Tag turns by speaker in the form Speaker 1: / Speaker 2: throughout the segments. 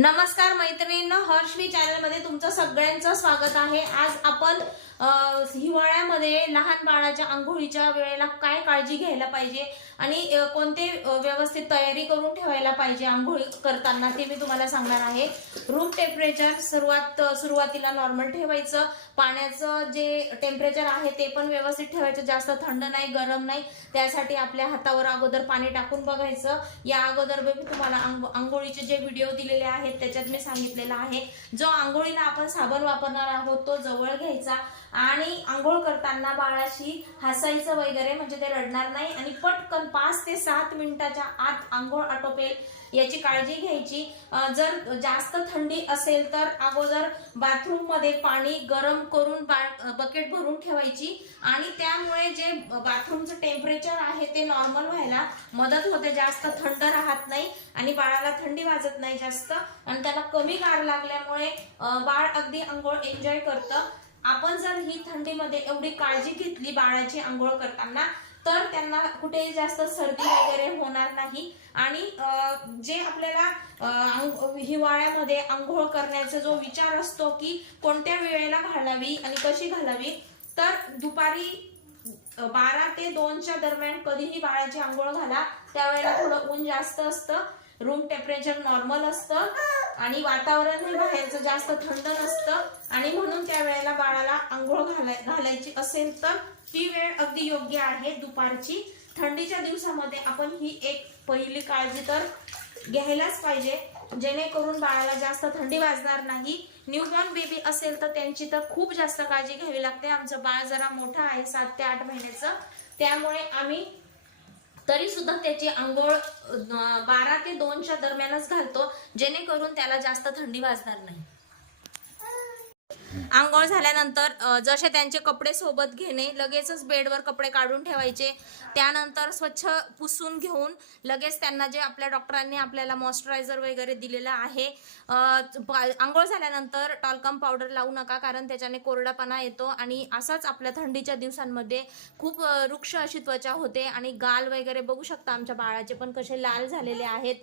Speaker 1: नमस्कार मैत्रिणींनो हर्षवी चॅनलमध्ये तुमचं सगळ्यांचं स्वागत आहे. आज आपण हिवाळ्यामध्ये लहान बाळाच्या आंघोळीच्या वेळेला काय काळजी घ्यायला पाहिजे? आणि कोणते व्यवस्थित तयारी करून ठेवायला पाहिजे आंघोळी करताना? ते मी तुम्हाला सांगणार आहे. रूम टेम्परेचर सुरुवात सुरुवातीला नॉर्मल ठेवायचं. पाण्याचं जे टेम्परेचर आहे ते पण व्यवस्थित ठेवायचं. जास्त थंड नाही गरम नाही. त्यासाठी आपल्या हातावर अगोदर पाणी टाकून बघायचं. या अगोदर मी तुम्हाला आंघोळीचे जे व्हिडिओ दिलेले आहेत त्याच्यात मी सांगितलेलं आहे. जो आंघोळीला आपण साबण वापरणार आहोत तो जवळ घ्यायचा. आणि आंघोळ करताना बाळाशी हसायचं वगैरे म्हणजे ते रडणार नाही आणि पटकन पाच ते सात मिनिटाच्या आत आंघोळ आटोपेल याची काळजी घ्यायची. जर जास्त थंडी असेल तर अगोदर बाथरूममध्ये पाणी गरम करून बकेट भरून ठेवायची. आणि त्यामुळे जे बाथरूमचं टेम्परेचर आहे ते नॉर्मल व्हायला मदत होते. जास्त थंड राहत नाही आणि बाळाला थंडी वाजत नाही जास्त. आणि त्याला कमी गार लागल्यामुळे बाळ अगदी आंघोळ एन्जॉय करतं. आपण जर ही थंडीमध्ये एवढी काळजी घेतली बाळाची आंघोळ करताना तर त्यांना कुठेही जास्त सर्दी वगैरे होणार नाही. आणि जे आपल्याला हिवाळ्यामध्ये आंघोळ करण्याचा जो विचार असतो की कोणत्या वेळेला घालावी आणि कशी घालावी तर दुपारी बारा ते दोनच्या दरम्यान कधीही बाळाची आंघोळ घाला. त्यावेळेला थोडं ऊन जास्त असतं रूम टेम्परेचर नॉर्मल असतं आणि वातावरण हे बाहेरचं जास्त थंड नसतं. आणि म्हणून बाळाला आंघोळ घालाय घालायची असेल तर ती वेळ अगदी योग्य आहे दुपारची. थंडीच्या दिवसामध्ये आपण ही एक पहिली काळजी तर घ्यायलाच पाहिजे. जेणेकरून बाळाला जास्त थंडी वाजणार नाही. न्यूबॉर्न बेबी असेल तर त्यांची तर खूप जास्त काळजी घ्यावी लागते. आमचं बाळ जरा मोठं आहे सात ते आठ महिन्याचं. त्यामुळे आम्ही तरी सुद्धा त्याची आंघोळ बारा ते दोनच्या दरम्यानच घालतो जेणेकरून त्याला जास्त थंडी वाजणार नाही. आंघोळ झाल्यानंतर जसे त्यांचे कपडे सोबत घेणे लगेचच बेडवर कपडे काढून ठेवायचे. त्यानंतर स्वच्छ पुसून घेऊन लगेच त्यांना जे आपल्या डॉक्टरांनी आपल्याला मॉइश्चरायझर वगैरे दिलेलं आहे आंघोळ झाल्यानंतर टॉल्कम पावडर लावू नका कारण त्याच्याने कोरडापणा येतो आणि असाच आपल्या थंडीच्या दिवसांमध्ये खूप वृक्ष अशी त्वचा होते आणि गाल वगैरे बघू शकता आमच्या बाळाचे पण कसे लाल झालेले आहेत.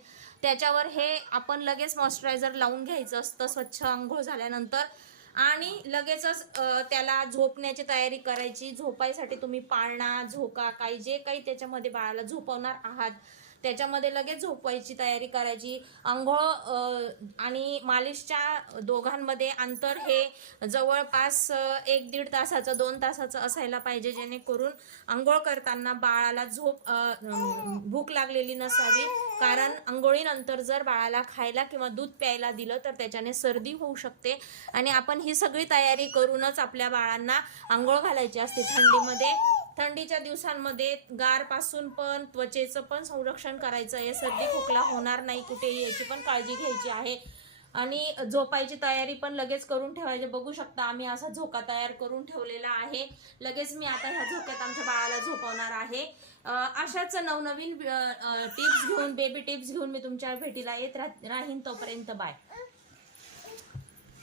Speaker 1: त्याच्यावर हे आपण लगेच मॉइश्चरायझर लावून घ्यायचं असतं स्वच्छ आंघोळ झाल्यानंतर. आणि लगेचच त्याला झोपण्याची तयारी करायची. झोपायसाठी तुम्ही पाळणा झोका काही जे काही त्याच्यामध्ये बाळाला झोपवणार आहात. त्याच्यामध्ये लगेच झोपवायची तयारी करायची. आंघोळ आणि मालिशच्या दोघांमध्ये अंतर हे जवळपास एक दीड तासाचं दोन तासाचं असायला पाहिजे जेणेकरून आंघोळ करताना बाळाला झोप भूक लागलेली नसावी. कारण आंघोळीनंतर जर बाळाला खायला किंवा दूध प्यायला दिलं तर त्याच्याने सर्दी होऊ शकते. आणि आपण ही सगळी तयारी करूनच आपल्या बाळांना आंघोळ घालायची असते थंडीमध्ये. थंडीच्या दिवसांमध्ये गारपासून पण त्वचेचं पण संरक्षण करायचं आहे. सर्दी खोकला होणार नाही कुठेही याची पण काळजी घ्यायची आहे. आणि झोपायची तयारी पण लगेच करून ठेवायची. बघू शकता आम्ही असा झोका तयार करून ठेवलेला आहे. लगेच मी आता ह्या झोक्यात आमच्या बाळाला झोपवणार आहे. अशाच नवनवीन टिप्स घेऊन बेबी टिप्स घेऊन मी तुमच्या भेटीला येत राह- राहीन तोपर्यंत बाय.